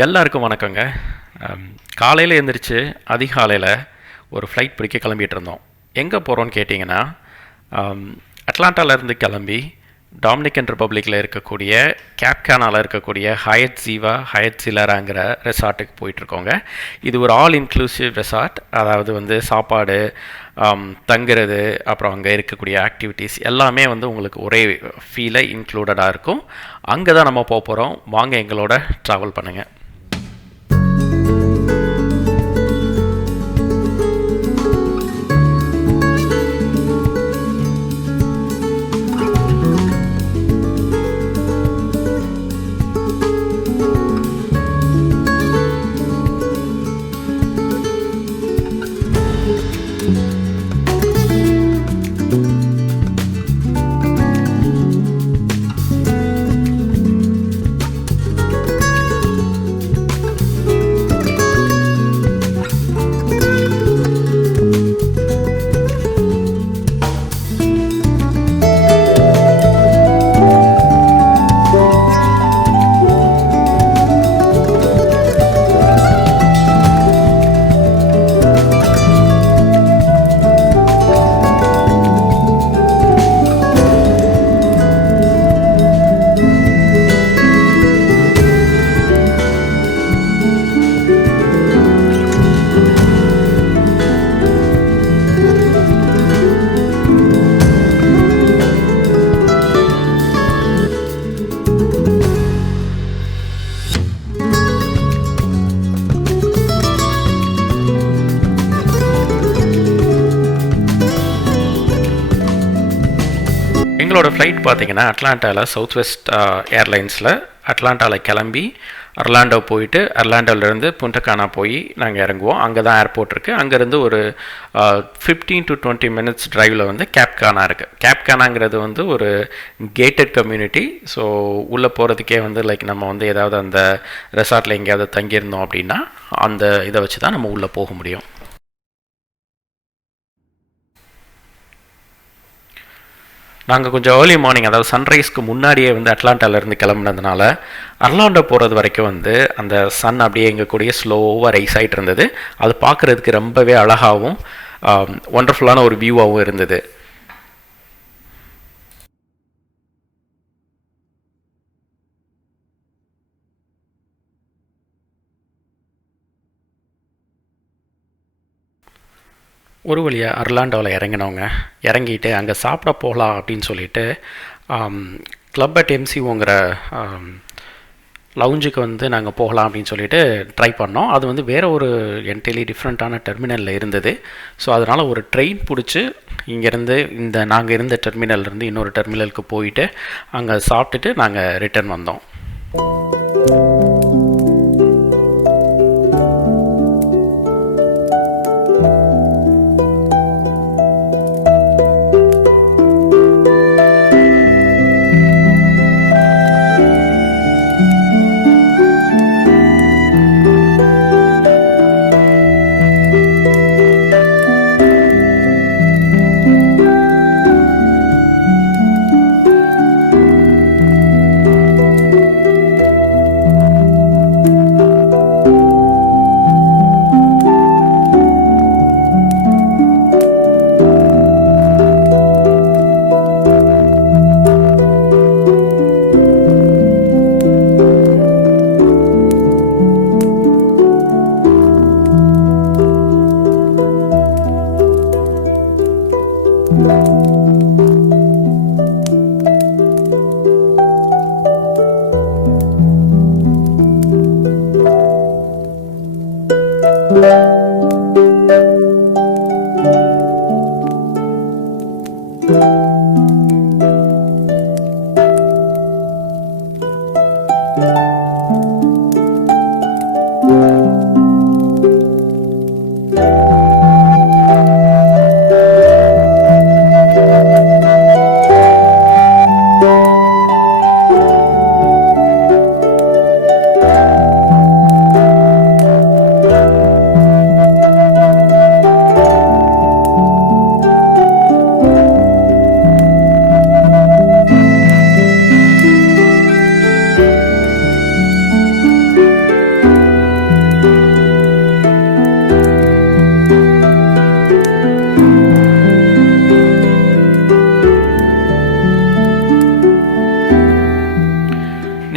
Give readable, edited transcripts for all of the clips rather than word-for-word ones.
எல்லாருக்கும் வணக்கங்க. காலையில் எழுந்திரிச்சு அதிகாலையில் ஒரு ஃப்ளைட் பிடிக்க கிளம்பிட்டு இருந்தோம். எங்கே போகிறோன்னு கேட்டிங்கன்னா, அட்லாண்டாவிலேருந்து கிளம்பி டாமினிக்கன் ரிப்பப்ளிக்கில் இருக்கக்கூடிய கேப்கானாவில் இருக்கக்கூடிய ஹயத் ஜிலராங்கிற ரெசார்ட்டுக்கு போயிட்டுருக்கோங்க. இது ஒரு ஆல் இன்க்ளூசிவ் ரெசார்ட். அதாவது சாப்பாடு, தங்குறது, அப்புறம் அங்கே இருக்கக்கூடிய ஆக்டிவிட்டீஸ் எல்லாமே உங்களுக்கு ஒரே ஃபீலை இன்க்ளூடடாக இருக்கும். அங்கே தான் நம்ம போக போகிறோம். வாங்க எங்களோட ட்ராவல் பண்ணுங்கள். எங்களோட ஃப்ளைட் பார்த்திங்கன்னா அட்லாண்டாவில் சவுத் வெஸ்ட் ஏர்லைன்ஸில் அட்லாண்டாவில் கிளம்பி அர்லாண்டோ போயிட்டு அர்லாண்டோவிலேருந்து புண்டகானா போய் நாங்கள் இறங்குவோம். அங்கே தான் ஏர்போர்ட் இருக்குது. அங்கேருந்து ஒரு 15 to 20 minutes ட்ரைவில் கேப்கானா இருக்குது. கேப்கானாங்கிறது ஒரு கேட்டட் கம்யூனிட்டி. ஸோ உள்ளே போகிறதுக்கே லைக் நம்ம ஏதாவது அந்த ரெசார்ட்டில் எங்கேயாவது தங்கியிருந்தோம் அப்படின்னா அந்த இதை வச்சு தான் நம்ம உள்ளே போக முடியும். நாங்கள் கொஞ்சம் ஏர்லி மார்னிங், அதாவது சன்ரைஸ்க்கு முன்னாடியே அட்லாண்டாவிலேருந்து கிளம்புனதுனால அர்லாண்டோ போகிறது வரைக்கும் அந்த சன் அப்படியே எங்கள் கூடயே ஸ்லோவாக ரைஸ் ஆகிட்டு இருந்தது. அது பார்க்குறதுக்கு ரொம்பவே அழகாகவும் ஒண்டர்ஃபுல்லான ஒரு வியூவாகவும் இருந்தது. ஒரு வழியாக அர்லாண்டோவில் இறங்கினவங்க. இறங்கிட்டு அங்கே சாப்பிட போகலாம் அப்படின்னு சொல்லிட்டு கிளப் அட் எம்சிஓங்கிற லவுஞ்சுக்கு நாங்கள் போகலாம் அப்படின்னு சொல்லிட்டு ட்ரை பண்ணோம். அது வேறு ஒரு என்டையர்லி டிஃப்ரெண்ட்டான டெர்மினலில் இருந்தது. ஸோ அதனால் ஒரு ட்ரெயின் பிடிச்சி இங்கேருந்து நாங்கள் இருந்த டெர்மினல்லேருந்து இன்னொரு டெர்மினலுக்கு போயிட்டு அங்கே சாப்பிட்டுட்டு நாங்கள் ரிட்டர்ன் வந்தோம்.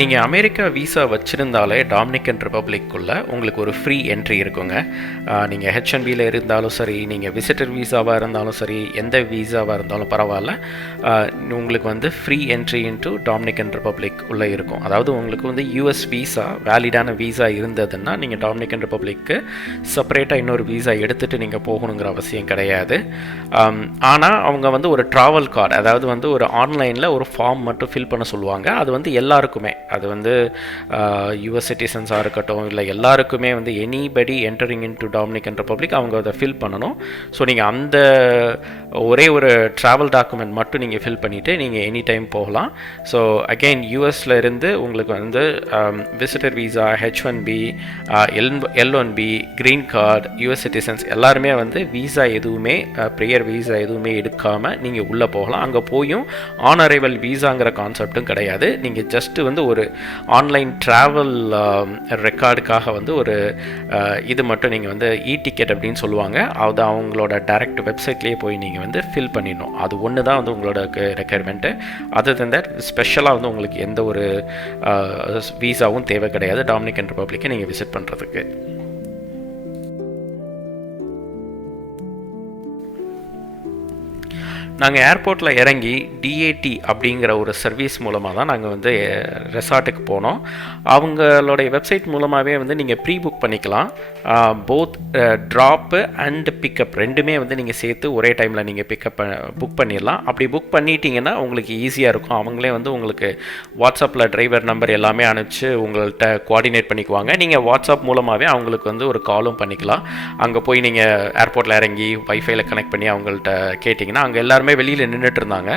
நீங்கள் அமெரிக்கா விசா வச்சுருந்தாலே டாமினிக்கன் ரிப்பப்ளிக்குள்ளே உங்களுக்கு ஒரு ஃப்ரீ என்ட்ரி இருக்குங்க. நீங்கள் H1Bயில் இருந்தாலும் சரி, நீங்கள் விசிட்டர் விசாவாக இருந்தாலும் சரி, எந்த விசாவாக இருந்தாலும் பரவாயில்ல, உங்களுக்கு வந்து free entry into Dominican republic உள்ளே இருக்கும். அதாவது உங்களுக்கு வந்து US விசா, வேலிடான விசா இருந்ததுன்னா நீங்கள் டாமினிக்கன் ரிப்பப்ளிக்கு செப்பரேட்டாக இன்னொரு விசா எடுத்துகிட்டு நீங்கள் போகணுங்கிற அவசியம் கிடையாது. ஆனால் அவங்க வந்து ஒரு ட்ராவல் கார்டு, அதாவது வந்து ஒரு ஆன்லைனில் ஒரு ஃபார்ம் மட்டும் ஃபில் பண்ண சொல்லுவாங்க. அது வந்து எல்லாருக்குமே, அது வந்து US சிட்டிசன்ஸாக இருக்கட்டும், இல்லை எல்லாருக்குமே வந்து anybody entering into Dominican Republic அவங்க அதை ஃபில் பண்ணணும். ஸோ நீங்கள் அந்த ஒரே ஒரு ட்ராவல் டாக்குமெண்ட் மட்டும் நீங்கள் ஃபில் பண்ணிவிட்டு நீங்கள் எனி டைம் போகலாம். ஸோ அகெயின் யூஎஸில் இருந்து உங்களுக்கு வந்து visitor visa, H1B, L1B, green card, US citizens எல்லாருமே வந்து விசா எதுவுமே, ப்ரியர் விசா எதுவுமே எடுக்காமல் நீங்கள் உள்ளே போகலாம். அங்கே போயும் ஆன் அரைவல் விசாங்கிற கான்செப்டும் கிடையாது. நீங்கள் ஜஸ்ட்டு வந்து ஒரு ஆன்லைன் ட்ராவல் ரெக்கார்டுக்காக வந்து ஒரு இது மட்டும் நீங்கள் வந்து டிக்கெட் அப்படின்னு சொல்லுவாங்க, அது அவங்களோட டைரக்ட் வெப்சைட்லேயே போய் நீங்கள் வந்து ஃபில் பண்ணிடணும். அது ஒன்று தான் வந்து உங்களோட ரெக்குயர்மெண்ட்டு. அதர் தென் தட் ஸ்பெஷலாக வந்து உங்களுக்கு எந்த ஒரு விசாவும் தேவை கிடையாது டாமினிக்கன் ரிப்பப்ளிக்கை நீங்கள் விசிட் பண்ணுறதுக்கு. நாங்கள் ஏர்போர்ட்டில் இறங்கி DAT அப்படிங்கிற ஒரு சர்வீஸ் மூலமாக தான் நாங்கள் வந்து ரெசார்ட்டுக்கு போனோம். அவங்களுடைய வெப்சைட் மூலமாகவே வந்து நீங்கள் ப்ரீ புக் பண்ணிக்கலாம். போத் ட்ராப்பு அண்ட் பிக்கப் ரெண்டுமே வந்து நீங்கள் சேர்த்து ஒரே டைமில் நீங்கள் புக் பண்ணிடலாம். அப்படி புக் பண்ணிட்டீங்கன்னா உங்களுக்கு ஈஸியாக இருக்கும். அவங்களே வந்து உங்களுக்கு வாட்ஸ்அப்பில் டிரைவர் நம்பர் எல்லாமே அனுப்பிச்சு உங்கள்கிட்ட கோஆர்டினேட் பண்ணிக்குவாங்க. நீங்கள் வாட்ஸ்அப் மூலமாகவே அவங்களுக்கு வந்து ஒரு காலும் பண்ணிக்கலாம். அங்கே போய் நீங்கள் ஏர்போர்ட்டில் இறங்கி வைஃபைல கனெக்ட் பண்ணி அவங்கள்ட்ட கேட்டிங்கன்னா அங்கே எல்லாருமே வெளியில் நின்றுட்டு இருந்தாங்க.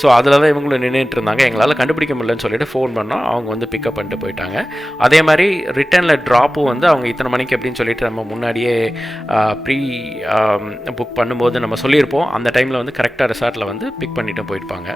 ஸோ அதில் தான் இவங்களும் நின்றுட்டு இருந்தாங்க. எங்களால் கண்டுபிடிக்க முடியலன்னு சொல்லிட்டு ஃபோன் பண்ணோம். அவங்க வந்து பிக்கப் பண்ணிட்டு போயிட்டாங்க. அதே மாதிரி ரிட்டர்னில் ட்ராப்பும் வந்து அவங்க இத்தனை மணிக்கு அப்படின்னு சொல்லிட்டு நம்ம முன்னாடியே ப்ரீ புக் பண்ணும்போது நம்ம சொல்லியிருப்போம். அந்த டைமில் வந்து கரெக்டாக ரெசார்ட்டில் வந்து பிக் பண்ணிட்டு போயிருப்பாங்க.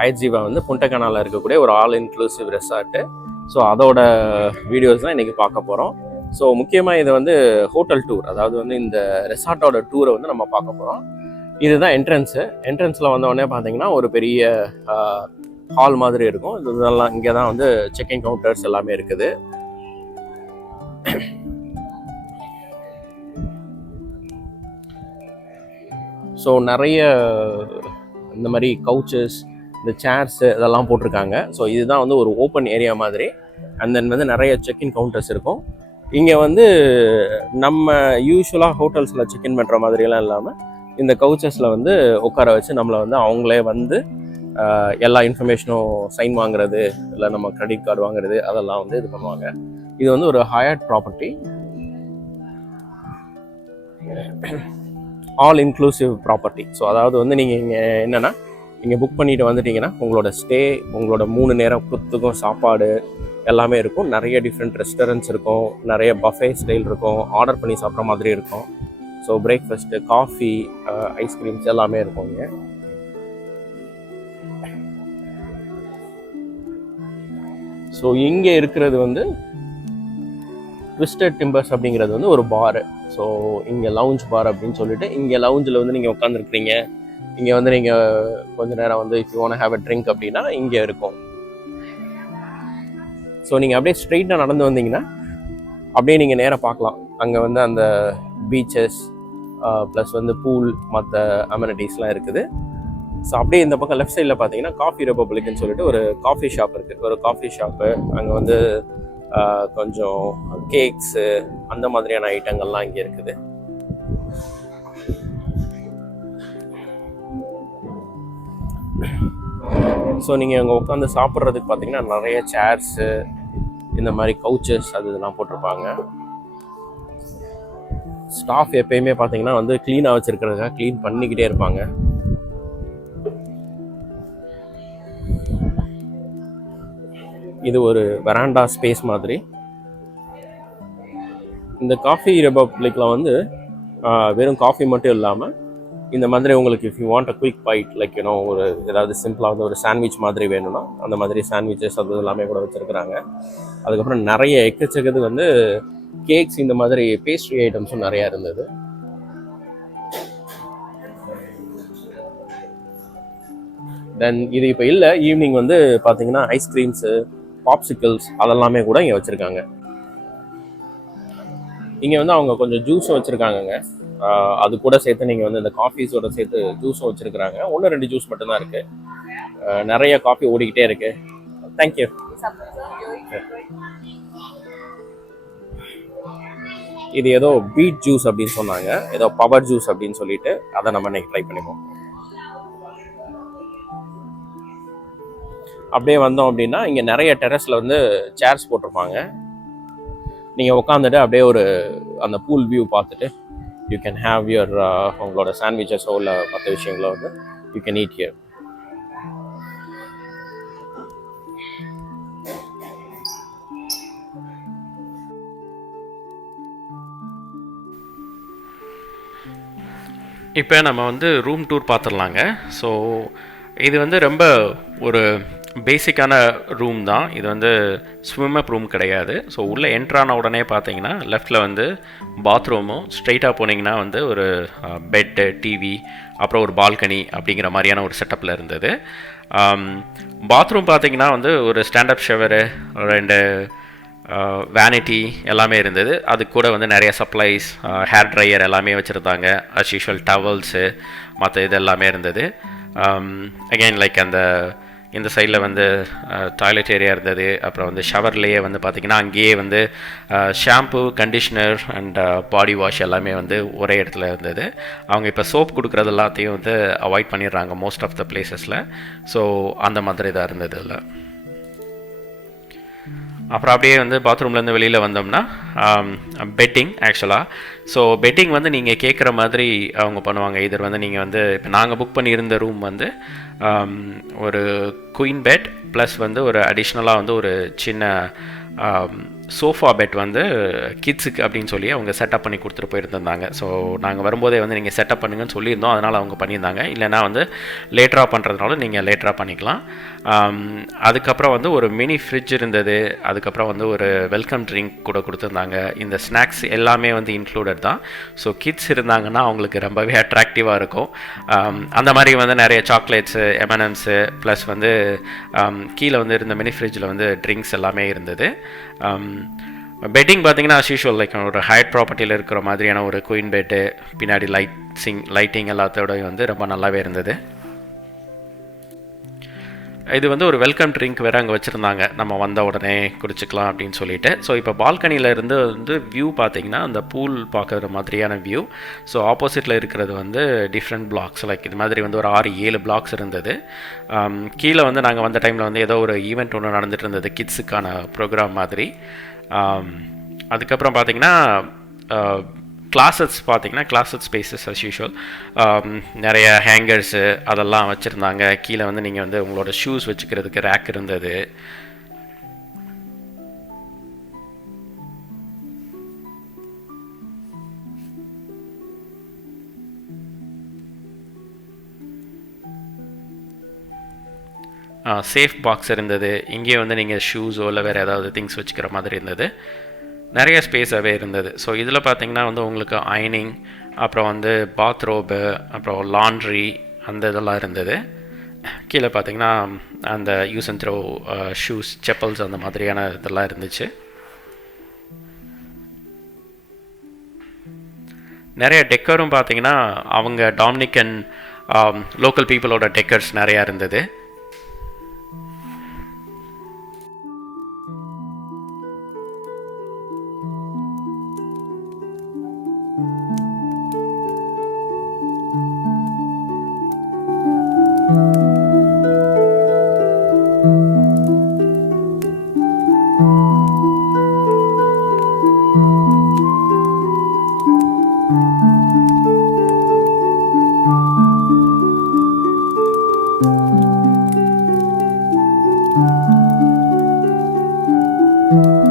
ஹயட் ஜீவா வந்து புண்டகானாவில் இருக்கக்கூடிய ஒரு ஆல் இன்க்ளூசிவ் ரெசார்ட்டு. ஸோ அதோட வீடியோஸ் தான் இன்றைக்கி பார்க்க போகிறோம். ஸோ முக்கியமாக இது வந்து ஹோட்டல் டூர், அதாவது வந்து இந்த ரெசார்ட்டோட டூரை வந்து நம்ம பார்க்க போகிறோம். இதுதான் என்ட்ரன்ஸில் வந்தோடனே பார்த்தீங்கன்னா ஒரு பெரிய ஹால் மாதிரி இருக்கும். இதெல்லாம் இங்கே தான் வந்து செக்இன் கவுண்டர்ஸ் எல்லாமே இருக்குது. ஸோ நிறைய இந்த மாதிரி கவுச்சஸ், இந்த சேர்ஸு இதெல்லாம் போட்டிருக்காங்க. ஸோ இதுதான் வந்து ஒரு ஓப்பன் ஏரியா மாதிரி. அண்ட் தென் வந்து நிறைய செக்இன் கவுண்டர்ஸ் இருக்கும். இங்கே வந்து நம்ம யூஸ்வலாக ஹோட்டல்ஸில் செக்இன் பண்ணுற மாதிரியெல்லாம் இல்லாமல் இந்த கவுச்சஸில் வந்து உட்கார வச்சு நம்மளை வந்து அவங்களே வந்து எல்லா இன்ஃபர்மேஷனும் சைன் வாங்குறது, இல்லை நம்ம கிரெடிட் கார்டு வாங்குறது, அதெல்லாம் வந்து இது பண்ணுவாங்க. இது வந்து ஒரு hired property, all inclusive property. So அதாவது வந்து நீங்கள் இங்கே என்னென்னா, இங்கே புக் பண்ணிட்டு வந்துட்டிங்கன்னா உங்களோட ஸ்டே, உங்களோட 3 நேரம் குத்துக்கும் சாப்பாடு எல்லாமே இருக்கும். நிறைய டிஃப்ரெண்ட் ரெஸ்டாரண்ட்ஸ் இருக்கும், நிறைய பஃபே ஸ்டைல் இருக்கும், ஆர்டர் பண்ணி சாப்பிட்ற மாதிரி இருக்கும். ஸோ பிரேக்ஃபாஸ்ட்டு, காஃபி, ஐஸ்கிரீம்ஸ் எல்லாமே இருக்கும் இங்கே. ஸோ இங்கே இருக்கிறது வந்து ட்விஸ்டட் டிம்பர்ஸ் அப்படிங்கிறது வந்து ஒரு பாரு. ஸோ இங்கே லவுஞ்ச் பார் அப்படின்னு சொல்லிட்டு, இங்கே லவுஞ்சில் வந்து நீங்கள் உட்காந்துருக்குறீங்க. இங்கே வந்து நீங்கள் கொஞ்ச நேரம் வந்து if you want have a drink அப்படின்னா இங்கே இருக்கும். ஸோ நீங்கள் அப்படியே ஸ்ட்ரெயிட்டாக நடந்து வந்தீங்கன்னா அப்படியே நீங்கள் நேராக பார்க்கலாம். அங்கே வந்து அந்த பீச்சஸ் ப்ளஸ் வந்து பூல், மற்ற அமெனிட்டிஸ்லாம் இருக்குது. ஸோ அப்படியே இந்த பக்கம் லெஃப்ட் சைடில் பார்த்தீங்கன்னா காஃபி ரிப்பப்ளிக்னு சொல்லிட்டு ஒரு காஃபி ஷாப் இருக்குது. ஒரு காஃபி ஷாப்பு, அங்கே வந்து கொஞ்சம் கேக்ஸு அந்த மாதிரியான ஐட்டங்கள்லாம் இங்கே இருக்குது. ஸோ நீங்கள் அங்கே உட்காந்து சாப்பிட்றதுக்கு பார்த்தீங்கன்னா நிறைய சேர்ஸு, இந்த மாதிரி கவுச்சஸ் அது இதெல்லாம் போட்டிருப்பாங்க. ஸ்டாஃப் எப்பயுமே பார்த்தீங்கன்னா வந்து க்ளீனாக வச்சுருக்கிறதுக்காக க்ளீன் பண்ணிக்கிட்டே இருப்பாங்க. இது ஒரு வெராண்டா ஸ்பேஸ் மாதிரி. இந்த காஃபி ரிபப்ளிக்கில் வந்து வெறும் காஃபி மட்டும் இல்லாமல் இந்த மாதிரி உங்களுக்கு if you want a quick byte like ஒரு ஏதாவது சிம்பிளாக வந்து ஒரு சாண்ட்விச் மாதிரி வேணும்னா அந்த மாதிரி சாண்ட்விச்சஸ் அது எல்லாமே கூட வச்சுருக்குறாங்க. அதுக்கப்புறம் நிறைய எக்கச்சக்கது வந்து கேக்ஸ் இந்த மாதிரி பேஸ்ட்ரி ஐட்டம்ஸும் நிறையா இருந்தது. தென் இது இப்போ இல்லை, ஈவினிங் வந்து பார்த்தீங்கன்னா ஐஸ்கிரீம்ஸு, பாப்சிக்கிள்ஸ் அதெல்லாமே கூட இங்கே வச்சுருக்காங்க. இங்கே வந்து அவங்க கொஞ்சம் ஜூஸும் வச்சுருக்காங்கங்க. அது கூட சேர்த்து நீங்கள் வந்து இந்த காஃபீஸோட சேர்த்து ஜூஸும் வச்சுருக்குறாங்க. 1-2 ஜூஸ் மட்டும்தான் இருக்குது. நிறைய காஃபி ஓடிக்கிட்டே இருக்குது. தேங்க்யூ. இது ஏதோ பீட் ஜூஸ் அப்படின்னு சொன்னாங்க, ஏதோ பவர் ஜூஸ் அப்படின்னு சொல்லிட்டு அதை நம்ம இன்னைக்கு ட்ரை பண்ணிப்போம். அப்படியே வந்தோம் அப்படின்னா இங்கே நிறைய டெரஸில் வந்து சேர்ஸ் போட்டிருப்பாங்க. நீங்கள் உட்காந்துட்டு அப்படியே ஒரு அந்த பூல் வியூ பார்த்துட்டு யூ கேன் ஹேவ் யுவர் உங்களோட சாண்ட்விச்சஸோ இல்லை மற்ற விஷயங்களோ வந்து யூ கேன் ஈட் ஹியர். இப்போ நம்ம வந்து ரூம் டூர் பார்த்துடலாங்க. ஸோ இது வந்து ரொம்ப ஒரு பேசிக்கான ரூம் தான். இது வந்து ஸ்விம்மப் ரூம் கிடையாது. ஸோ உள்ளே என்ட்ரான உடனே பார்த்தீங்கன்னா லெஃப்டில் வந்து பாத்ரூமும், ஸ்ட்ரைட்டாக போனீங்கன்னா வந்து ஒரு பெட்டு, டிவி, அப்புறம் ஒரு பால்கனி அப்படிங்கிற மாதிரியான ஒரு செட்டப்பில் இருந்தது. பாத்ரூம் பார்த்தீங்கன்னா வந்து ஒரு ஸ்டாண்டப் ஷவரு, 2 வேனிட்டி எல்லாமே இருந்தது. அது கூட வந்து நிறைய சப்ளைஸ், ஹேர் ட்ரையர் எல்லாமே வச்சுருந்தாங்க. அஸ் யூஷுவல் டவல்ஸு மற்ற இது எல்லாமே இருந்தது. அகெயின் லைக் அந்த இந்த சைடில் வந்து டாய்லெட் ஏரியா இருந்தது. அப்புறம் வந்து ஷவர்லேயே வந்து பார்த்திங்கன்னா அங்கேயே வந்து shampoo, conditioner and body wash எல்லாமே வந்து ஒரே இடத்துல இருந்தது. அவங்க இப்போ சோப் கொடுக்குறது எல்லாத்தையும் வந்து அவாய்ட் பண்ணிடுறாங்க மோஸ்ட் ஆஃப் த பிளேசஸில். ஸோ அந்த மாதிரி தான் இருந்தது இல்லை. அப்புறம் அப்படியே வந்து பாத்ரூம்லேருந்து வெளியில் வந்தோம்னா பெட்டிங் ஆக்சுவலாக. ஸோ பெட்டிங் வந்து நீங்கள் கேட்குற மாதிரி அவங்க பண்ணுவாங்க. இதர் வந்து நீங்கள் வந்து இப்போ நாங்கள் புக் பண்ணியிருந்த ரூம் வந்து ஒரு குயின் பெட் ப்ளஸ் வந்து ஒரு அடிஷ்னலாக வந்து ஒரு சின்ன சோஃபா பெட் வந்து கிட்ஸுக்கு அப்படின்னு சொல்லி அவங்க செட்டப் பண்ணி கொடுத்துட்டு போயிருந்தாங்க. ஸோ நாங்கள் வரும்போதே வந்து நீங்கள் செட்டப் பண்ணுங்கன்னு சொல்லியிருந்தோம், அதனால் அவங்க பண்ணியிருந்தாங்க. இல்லைனா வந்து லேட்டராக பண்ணுறதுனால நீங்கள் லேட்டராக பண்ணிக்கலாம். அதுக்கப்புறம் வந்து ஒரு மினி ஃப்ரிட்ஜ் இருந்தது. அதுக்கப்புறம் வந்து ஒரு வெல்கம் ட்ரிங்க் கூட கொடுத்துருந்தாங்க. இந்த ஸ்நாக்ஸ் எல்லாமே வந்து இன்க்ளூடட் தான். ஸோ கிட்ஸ் இருந்தாங்கன்னா அவங்களுக்கு ரொம்பவே அட்ராக்டிவாக இருக்கும். அந்த மாதிரி வந்து நிறைய சாக்லேட்ஸு, எம்என்எம்ஸு ப்ளஸ் வந்து கீழே வந்து இருந்த மினி ஃப்ரிட்ஜில் வந்து ட்ரிங்க்ஸ் எல்லாமே இருந்தது. பெட்டிங் பார்த்தீங்கன்னா அஸ் யூஷுவல் லைக் ஒரு ஹைட் ப்ராப்பர்ட்டியில் இருக்கிற மாதிரியான ஒரு குயின் பெட்டு, பின்னாடி லைட்டிங் எல்லாத்தோடையும் வந்து ரொம்ப நல்லாவே இருந்தது. இது வந்து ஒரு வெல்கம் ட்ரிங்க் வேறு அங்கே வச்சுருந்தாங்க, நம்ம வந்த உடனே குடிச்சிக்கலாம் அப்படின்னு சொல்லிட்டு. ஸோ இப்போ பால்கனியில் இருந்து வந்து வியூ பார்த்தீங்கன்னா அந்த பூல் பார்க்குற மாதிரியான வியூ. ஸோ ஆப்போசிட்டில் இருக்கிறது வந்து டிஃப்ரெண்ட் பிளாக்ஸ், லைக் இது மாதிரி வந்து ஒரு 6-7 பிளாக்ஸ் இருந்தது. கீழே வந்து நாங்கள் வந்த டைமில் வந்து ஏதோ ஒரு ஈவெண்ட் ஒன்று நடந்துகிட்டு இருந்தது, கிட்ஸுக்கான ப்ரோக்ராம் மாதிரி. அதுக்கப்புறம் பார்த்திங்கன்னா கிளாஸட் ஸ்பேசஸ் அஸ் யூஷுவல் நிறைய ஹேங்கர்ஸு அதெல்லாம் வச்சுருந்தாங்க. கீழே வந்து நீங்கள் வந்து உங்களோட ஷூஸ் வச்சுக்கிறதுக்கு ரேக் இருந்தது. சேஃப் பாக்ஸ் இருந்தது. இங்கே வந்து நீங்கள் ஷூஸோ இல்லை வேறு ஏதாவது திங்ஸ் வச்சுக்கிற மாதிரி இருந்தது. நிறைய ஸ்பேஸாகவே இருந்தது. ஸோ இதில் பார்த்தீங்கன்னா வந்து உங்களுக்கு அயனிங், அப்புறம் வந்து பாத்ரோபு, அப்புறம் லாண்ட்ரி அந்த இதெல்லாம் இருந்தது. கீழே பார்த்தீங்கன்னா அந்த use and throw shoes, chappals அந்த மாதிரியான இதெல்லாம் இருந்துச்சு. நிறைய டெக்கரும் பார்த்தீங்கன்னா அவங்க டாமினிக்கன் லோக்கல் பீப்புளோட டெக்கர்ஸ் நிறையா இருந்தது. you.